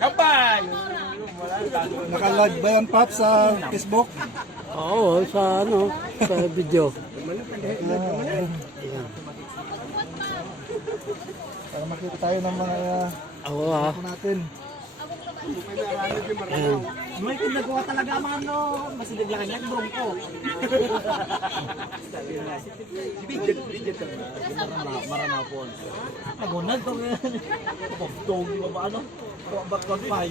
Kampay! Naka-live ba yan, Pap, sa Facebook? Oo, sa ano, sa video. Para makita tayo ng mga Oo ha. natin. May kinagawa talaga mga ano, masilig lang yan, bronco. Maranapon. Nagunag ko yan. Pagdogi mo ba ano? Back 1-5.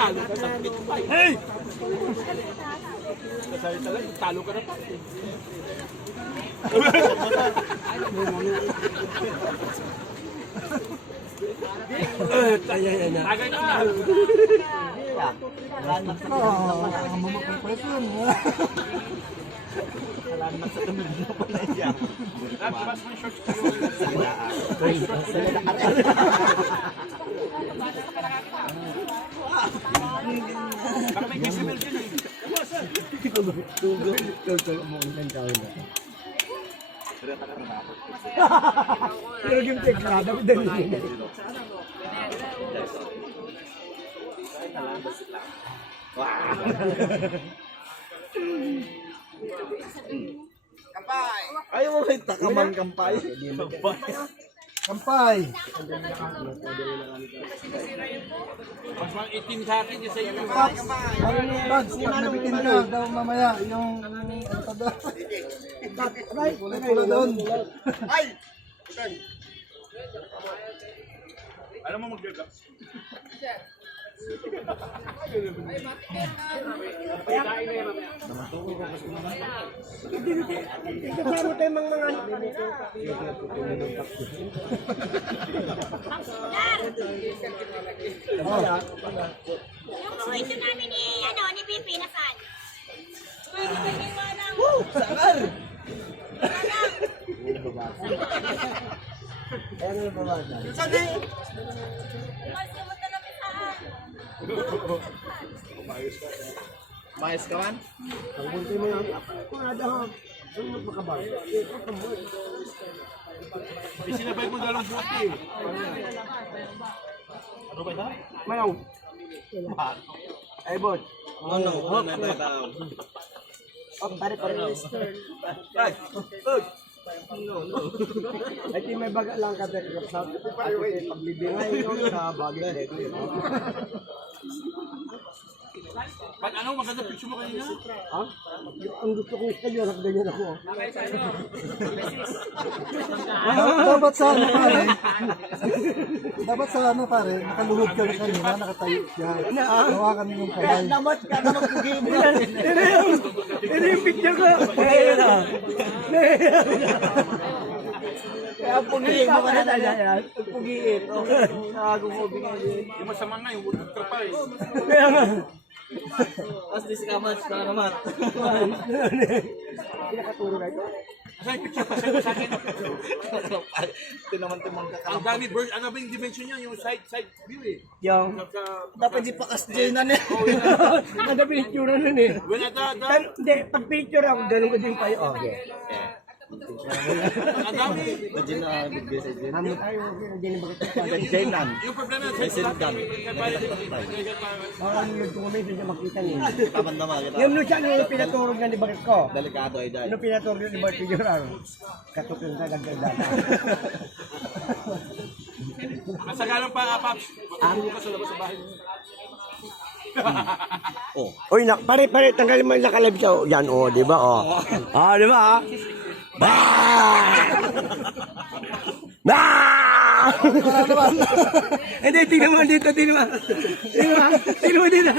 Talo ka sa pitpay. Hey! Kasali talaga, talo ka na pa. Tagay na. Mamapapayat yun. Salamat sa tumulong na pala yan. Labas mo yung shorts ko. Baka may decibel dyan eh. Pero yung tekrada ko dali. Ayaw mo rin takamang kampay. Kampay! Mas mga 18 sa akin, yung sa iyo. Pap, Bags, pag nabitin ka daw mamaya, yung ano ka daw? Pula doon. Alam mo mag-vlog? Kasama tayo mga Yung ito namin ni, ano, ni Pipi, nasaan? Pwede ba yung manang? Sangal! Magsimot na namin saan? Mais ka man? Isinabay mo dalawang buti eh. Ano ba ito? Malaw. Ay, bot. Ano? Pare. Ay, good. Ay, di may baga lang ka dito sa paglibingay yun sa bagay dito. Pag ano, maganda picture mo kanina? Ha? Ang gusto kong istalyo, ganyan ako. Dapat sa ano pare? Dapat sa ano pare? Nakaluhod ka na kanina, nakatayo siya. Hawakan mo yung kamay. Namat ka naman kugin mo. Ito yung picture ko. Kaya pugiin mo ka na yan. Pugiin. Nakago mo bigay. Yung masama nga, yung wood ka pa eh. Kaya nga. As this kamat ka naman. Pinakaturo na ito. Asa yung picture, pasend mo sa akin. Tinaman-timang ka Ang dami bird, ano ba yung dimension niya? Yung side view eh. Yung. Dapat di pa kasjay na niya. Ang dami picture nun eh. When at the, Hindi, pag picture ako, ganun ko din kayo. Okay. ang dami. Imagine na bigay sa dyan. Kami tayo, hindi na bakit Jainan. Yung problema, May silgan. Baka nilod ko kami, hindi niya makita niya. Taman naman kita. Yung nung siya, nung pinaturog na ni Bakit ko. Delikado ay dahil. Nung pinaturog na ni Bakit Joran. Katukong sa gaganda. Masagalang pa, Paps. Matulog ka sa labas sa bahay. Oh. Uy, pare, tanggalin mo yung nakalab siya. Yan, oh, di ba, oh. Ah, di ba, ah? Hindi, tingnan mo dito, tingnan mo. Tingnan mo dito.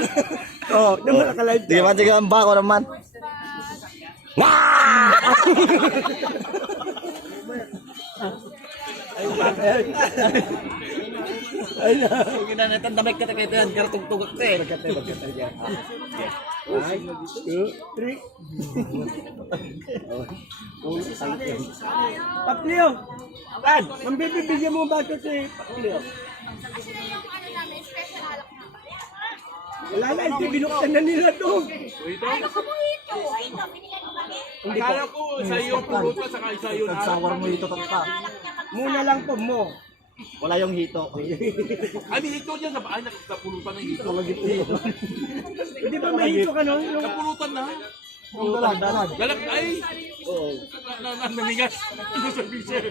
Oh, naman nakalab Sige man, sige man ba ako naman. Sige na natin, damay ka tayo yan. Kartug-tugak ka eh. Magkatay dyan. 1, 2, 3. Paplio! Tad, mambibigyan mo ba ito si Paplio? Kasi na yung ano namin, special alak namin. Wala na, hindi binuksan na nila ito. Ay, naku mo ito. Ay, ito, binigyan ko kami. Akala ko sa iyo pulutan, saka sa iyo Tagsawar mo ito Yung tata. alak niya pag Muna lang po mo. Wala yung hito. Ay, may hito dyan. Ay, napulutan ng hito. Hindi ba may hito ka no? Yung Napulutan na. Yung dalag. Galag, ay! Oo. Nanigas. Hindi sa picture.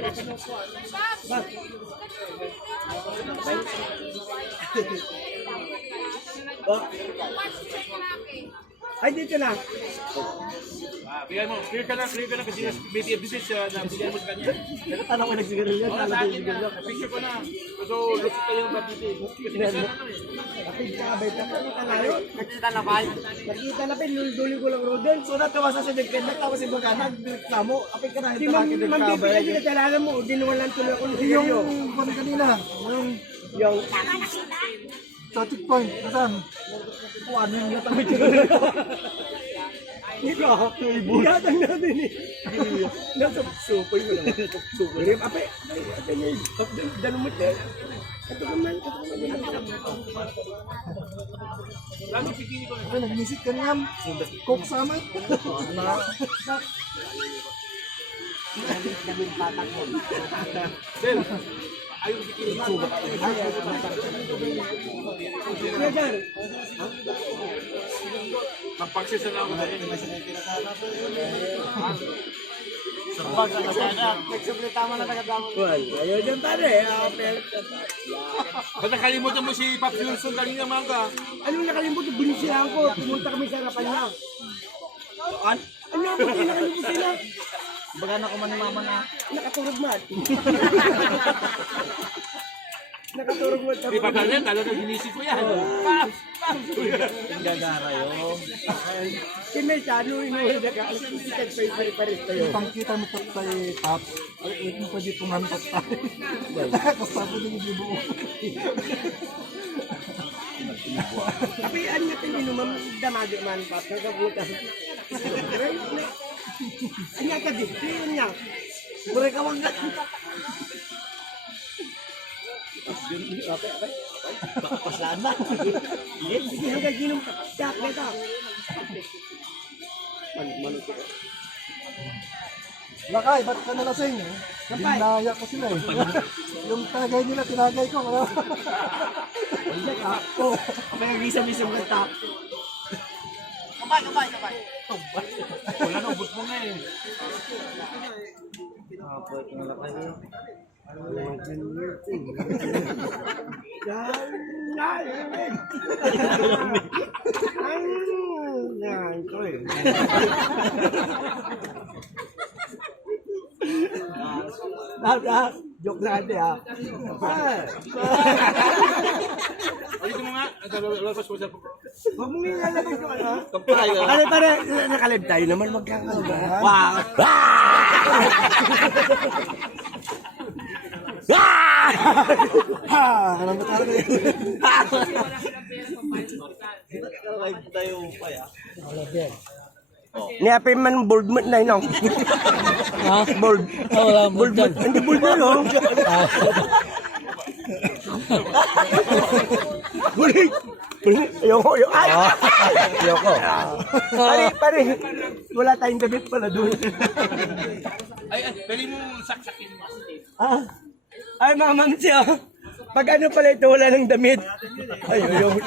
ay dito na. Bigyan mo. Clear ka na kasi BTF business na bigyan mo sa kanya. Tanong ko nagsigarilyo. Wala sa akin na. Picture ko na. So, lusot kayo ng batiti. Kapit ka ba ito? Nakita na ba? Nakita na pinulduling ko lang Rodel. So natuwa sa sinigpin, nagtawa si Bugana, nagreklamo. Apit ka na, Si ito Ma'am akin Pipi nagkabay. kasi katalanan mo, dinuwalan tuloy ako ng Yung sigarilyo. kung kanina, yung Tama nakita? sa checkpoint, nasaan? Ano yung natawid sigarilyo? Nito, igatang natin eh. Nasa supoy mo lang. Supoy. Ape, dalumot eh. Ito naman. Lalo pikini ko na. Ay, nag-visit ka niya. Coke sa amin. Del, ayaw pikini. Kaya dyan, Magpagsis na ako na rin. Nagsuplitama na taga-damo. well, ayaw dyan pare. Ba't nakalimutan mo si Pops Wilson kanina mga Anong nakalimutan? Binisihan ko. Pumunta kami sa harapan niya. Ano ang puti nakalimutan sila? Bugana ko man ni mama na. Nakaturog man. Nakaturog man. Di pa pala, talagang ginisip ko yan. Pops! Yung gagara yun. Si Mesano, inuhid na ka. Sikat pa pares tayo. Kitang-kita mo tayo, Pops. Ay, mo pwede pumantas tayo. Kasi po din yung buo. Tapi ano natin inuman, damagi man pa. Nagkabutas. Anya ka di? Yun niya. Mure ka wag na. Paslaan na. Sige hanggang ginom ka. Dak neta. Lakay, ba't ka nalasing? Dinaya ko sila eh. Yung tagay nila, tinagay ko. Oh, kaya gisam-isam ka ta. Wala na, ubos mo na eh. Joke natin ha. Ulitin mo nga. Lalabas ko sa... Huwag mong ilalabas yung ano. Kampay ka. Ano pare, nakalib tayo naman magkakaroon. Wow. Ha! Alam mo tayo. Kalay tayo pa ya. Niapin man bold mo na yun. Ha? Board. Wala board dyan. Hindi bold na no? Bulig! Ayoko, ayoko. Ay! Ayoko. Pare, wala tayong damit pala doon. Ay, pwede mong saksakin mo. Ah, ay, mamam siya. Pag ano pala ito, wala nang damit. Ay, ayoko.